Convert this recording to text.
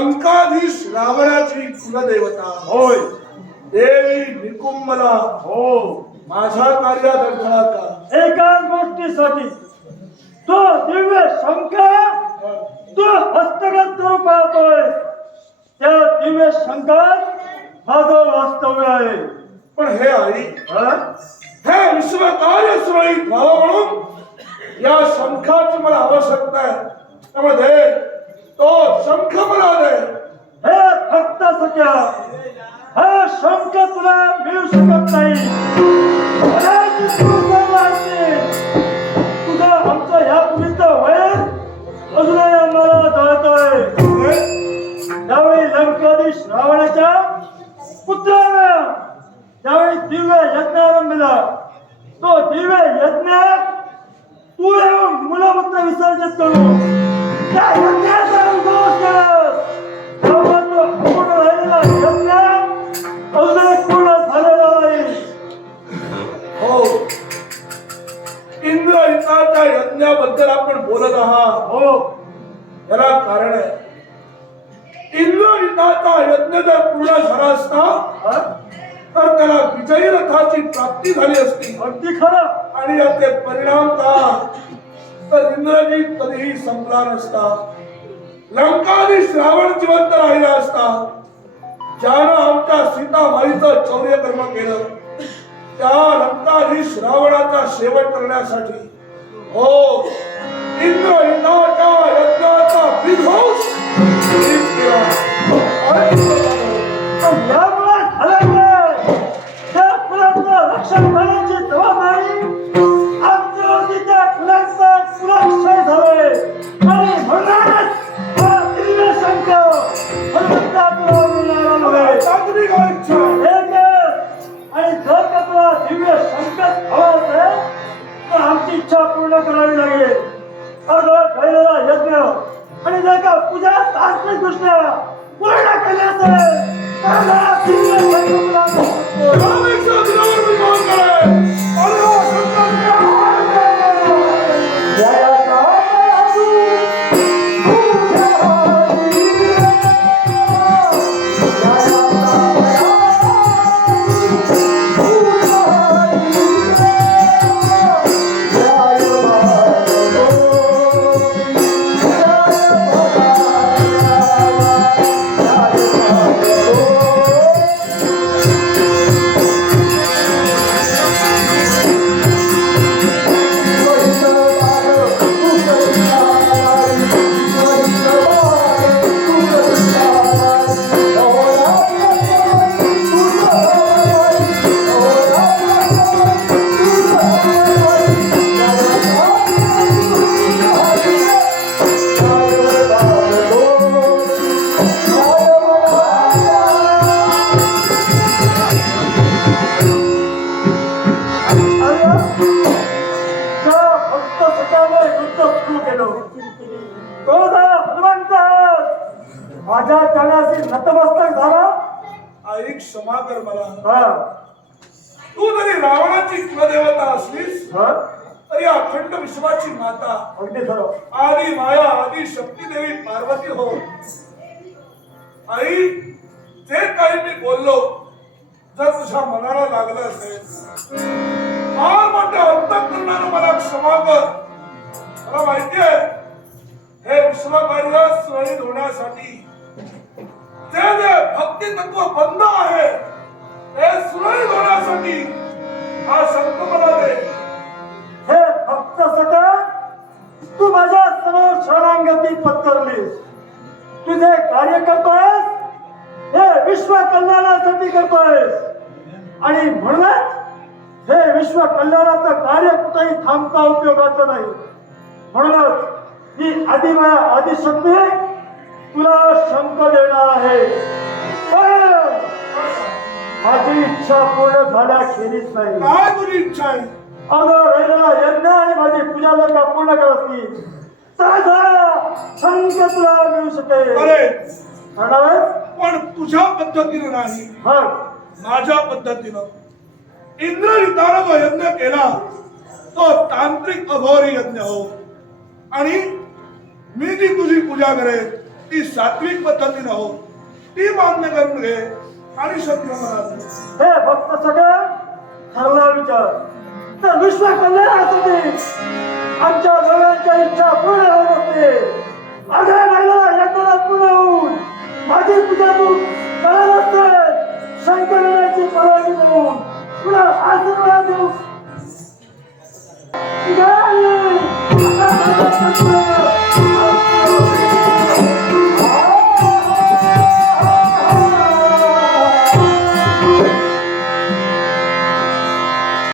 लंकाधीश रावणाची कुलदेवता होय देवी निकुंभला हो माझ्या कार्यात अडथळा का? एकाच गोष्टीसाठी तो दिव्य शंख तू हस्तगत करू पाहतोय त्या दिव्य शंखात माझं वास्तव्य आहे. पण हे आई हा? हे विश्व कार्य सुरळीत व्हावं म्हणून या शंखाची मला आवश्यकता आहे. त्यामुळे दे तो शंख मला दे. हे फक्त सख्या हा शंख तुला मिळू शकत नाही. कदाचित तू सर्व ऐकशील. तुझं आमचं ह्या पूर्वीचं वैर अजूनही आम्हाला जळतोय. त्यावेळी लंकाधीश रावणाच्या पुत्राला त्यावेळी दिव्य यज्ञ आरंभला. तो दिव्य यज्ञात तू येऊन मूलमंत्र विसर्जित करू त्या यज्ञाचा उद्घोष केलास. त्यामुळे तो अपूर्ण राहिलेला यज्ञ अजूनही पूर्ण झालेला नाही. हो इंद्रहिताच्या यज्ञाबद्दल आपण बोलत आहात. हो याला कारण आहे. इंद्रहिताचा यज्ञ जर पूर्ण झाला असता हा? तर त्याला विजयी रथाची प्राप्ती झाली असती. अगदी खरं. आणि याचे परिणाम का तर इंद्रजित कधीही संपला नसता. लंकाधीश रावण जिवंत राहिला असता. ज्यानं आमच्या सीतामाईचं चौर्य कर्म केलं त्या लंकाधीश रावणाचा शेवट करण्यासाठी हो इंद्रहिताच्या यज्ञाचा विध्वंस मीच केला. पण यामुळे झालं काय? त्या फुलांचं रक्षण करण्याची जबाबदारी आमच्या त्या फुलांचा फुलाक्षय झाले आणि म्हणूनच हा दिव्य शंख हनुमंतापुरा मिळणार आहे. तांत्रिक इच्छा आणि जर का तुला दिव्य शंकच हवा असेल तर आमची इच्छा पूर्ण करावी लागेल. घडलेला यज्ञ आणि जर का पूजा तांत्रिक दृष्ट्या पूर्ण केली असेल तर मला दिव्य शंख तुला मिळतो. रामेश्वर दिनावर विमान करे. अरे माझ्या चरणाशी नतमस्तक झाला. आई क्षमा कर मला. हा तू जरी रावणाची कुलदेवता असलीस हा तरी अखंड विश्वाची माता अगदी खरं. आदी माया आदी शक्ती देवी पार्वती हो. आई जे काही मी बोललो जर तुझ्या मनाला लागलं असेल फार मोठ्या अंतःकरणानं मला क्षमा कर. मला माहिती आहे हे विश्वकार्य सुरळीत होण्यासाठी जे जे भक्ती तत्व बंद आहे ते सुरळीत होण्यासाठी हा शंख मला दे. हे भक्त सखा तू माझ्या समोर शरणागती पत्करलीस. तुझे कार्य करतोयस हे विश्व कल्याणासाठी करतोयस आणि म्हणूनच हे विश्व कल्याणाचं कार्य कुठेही थांबता उपयोगाचं नाही. म्हणूनच ही आदिमाया आदिशक्ती तुला शंख देणार आहे. पण माझी इच्छा पूर्ण झाल्याखेरीज नाही. काय तुझी इच्छा आहे? अगं राहिलेला यज्ञ आणि माझी पूजा जर का पूर्ण करत असतील तर शंख तुला मिळू शकेल. अरे करणार आहेस? पण तुझ्या पद्धतीनं नाही हा माझ्या पद्धतीनं. इंद्रजितानं जो यज्ञ केला तो तांत्रिक अघोरी यज्ञ हो आणि मी जी तुझी पूजा करेन ती सात्विक पद्धतीने हो ती मान्य करून घे आणि शक्य मला हे फक्त सगळं ठरला विचार तर विश्व कल्याणासाठी आमच्या दोघांच्या इच्छा पूर्ण होत असते माझ्या महिला यज्ञाला पूर्ण होऊन माझी पूजा तू करत असते शंकराची परवानगी देऊन तुला आशीर्वाद देऊ